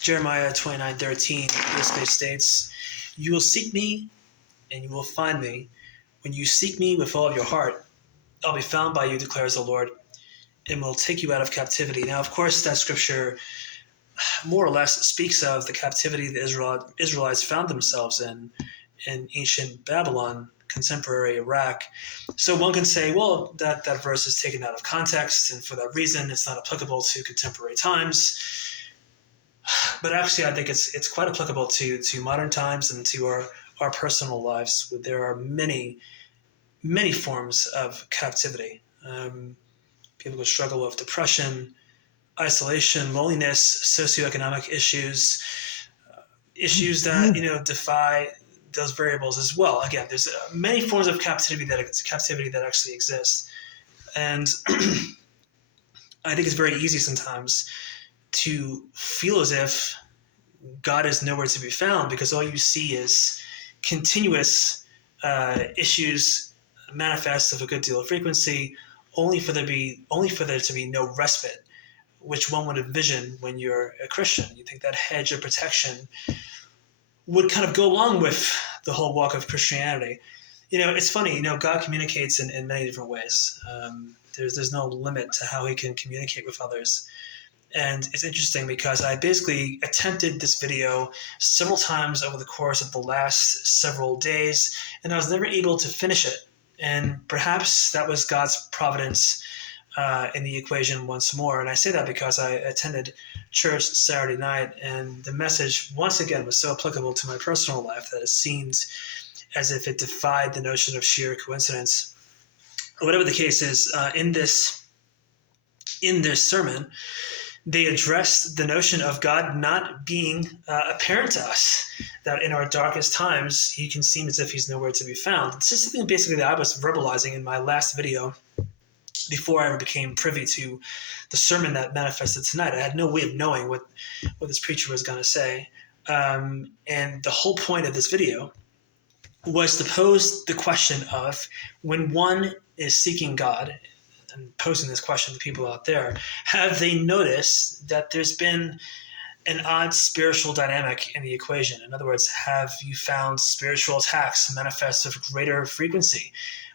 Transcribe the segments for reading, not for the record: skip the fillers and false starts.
Jeremiah 29:13 basically states, "You will seek me and you will find me. When you seek me with all of your heart, I'll be found by you, declares the Lord, and will take you out of captivity." Now, of course, that scripture more or less speaks of the captivity the Israelites found themselves in ancient Babylon, contemporary Iraq. So one can say, well, that verse is taken out of context, and for that reason, it's not applicable to contemporary times. But actually, I think it's quite applicable to modern times and to our personal lives. There are many forms of captivity. People who struggle with depression, isolation, loneliness, socioeconomic issues that defy those variables as well. Again, there's many forms of captivity that actually exist, and I think it's very easy sometimes to feel as if God is nowhere to be found because all you see is continuous issues manifest of a good deal of frequency, only for there to be no respite, which one would envision when you're a Christian. You think that hedge of protection would kind of go along with the whole walk of Christianity. It's funny. God communicates in many different ways. There's no limit to how he can communicate with others. And it's interesting because I basically attempted this video several times over the course of the last several days, and I was never able to finish it. And perhaps that was God's providence in the equation once more. And I say that because I attended church Saturday night, and the message once again was so applicable to my personal life that it seemed as if it defied the notion of sheer coincidence. Whatever the case is, in this sermon, they addressed the notion of God not being apparent to us, that in our darkest times, he can seem as if he's nowhere to be found. This is something basically that I was verbalizing in my last video before I ever became privy to the sermon that manifested tonight. I had no way of knowing what this preacher was going to say. And the whole point of this video was to pose the question of, when one is seeking God, and posing this question to people out there, have they noticed that there's been an odd spiritual dynamic in the equation? In other words, have you found spiritual attacks manifest with greater frequency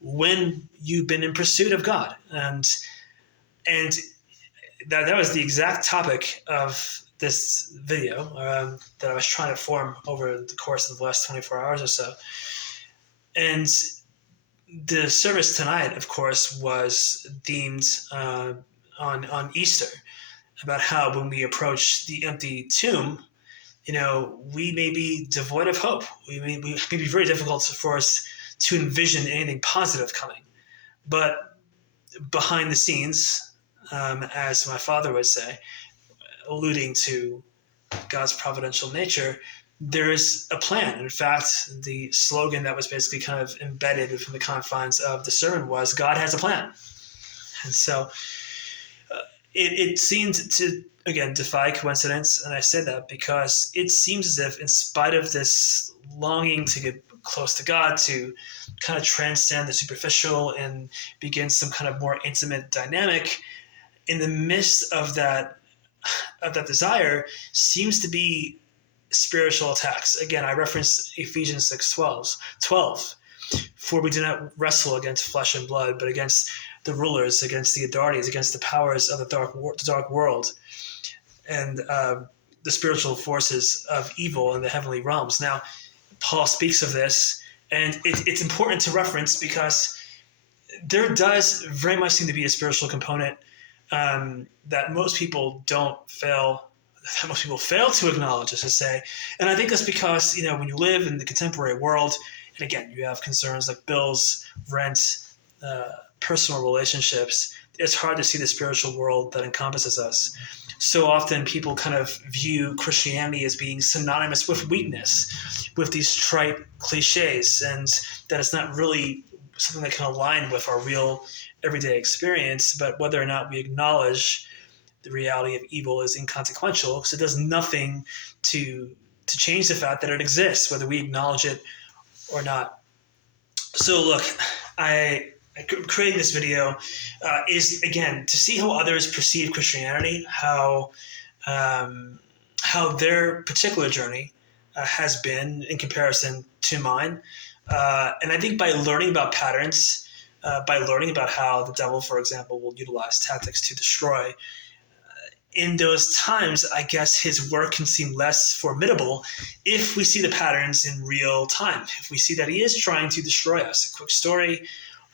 when you've been in pursuit of God? And that was the exact topic of this video that I was trying to form over the course of the last 24 hours or so. And the service tonight, of course, was themed on Easter, about how when we approach the empty tomb, we may be devoid of hope. We may be very difficult for us to envision anything positive coming. But behind the scenes, as my father would say, alluding to God's providential nature, there is a plan. In fact, the slogan that was basically kind of embedded within the confines of the sermon was, God has a plan. And so it seemed to, again, defy coincidence. And I say that because it seems as if, in spite of this longing to get close to God, to kind of transcend the superficial and begin some kind of more intimate dynamic, in the midst of that desire seems to be spiritual attacks. Again, I reference Ephesians 6:12. For we do not wrestle against flesh and blood, but against the rulers, against the authorities, against the powers of the dark world, and the spiritual forces of evil in the heavenly realms. Now, Paul speaks of this, and it's important to reference because there does very much seem to be a spiritual component that most people fail to acknowledge, as I say. And I think that's because, when you live in the contemporary world, and again, you have concerns like bills, rent, personal relationships, it's hard to see the spiritual world that encompasses us. So often people kind of view Christianity as being synonymous with weakness, with these trite cliches, and that it's not really something that can align with our real everyday experience. But whether or not we acknowledge the reality of evil is inconsequential, because it does nothing to change the fact that it exists, whether we acknowledge it or not. So look, I creating this video is, again, to see how others perceive Christianity, how how their particular journey has been in comparison to mine. And I think by learning about patterns, by learning about how the devil, for example, will utilize tactics to destroy, in those times, I guess his work can seem less formidable if we see the patterns in real time. If we see that he is trying to destroy us. A quick story: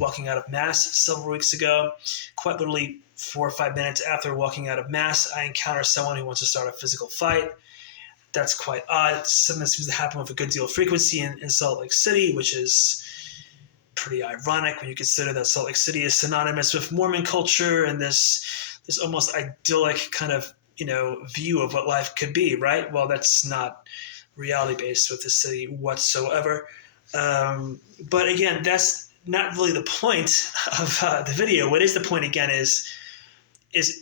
walking out of Mass several weeks ago, quite literally 4 or 5 minutes after walking out of Mass, I encounter someone who wants to start a physical fight. That's quite odd. Something that seems to happen with a good deal of frequency in Salt Lake City, which is pretty ironic when you consider that Salt Lake City is synonymous with Mormon culture and this almost idyllic kind of view of what life could be, right? Well, that's not reality based with the city whatsoever. But again, that's not really the point of the video. What is the point again is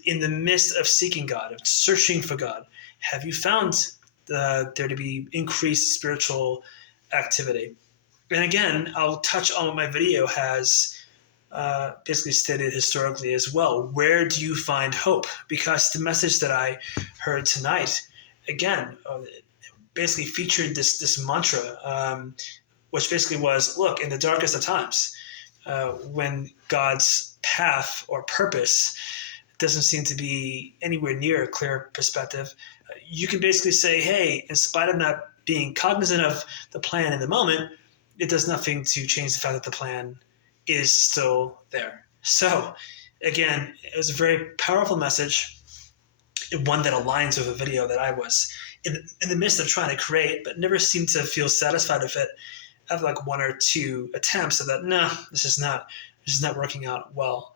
in the midst of seeking God, of searching for God, have you found there to be increased spiritual activity? And again, I'll touch on what my video has basically stated historically as well. Where do you find hope? Because the message that I heard tonight, again, basically featured this mantra, which basically was, look, in the darkest of times, when God's path or purpose doesn't seem to be anywhere near a clear perspective, you can basically say, hey, in spite of not being cognizant of the plan in the moment, it does nothing to change the fact that the plan is still there. So again, it was a very powerful message, one that aligns with a video that I was in the midst of trying to create, but never seemed to feel satisfied with it after like 1 or 2 attempts. So that, no, this is not working out well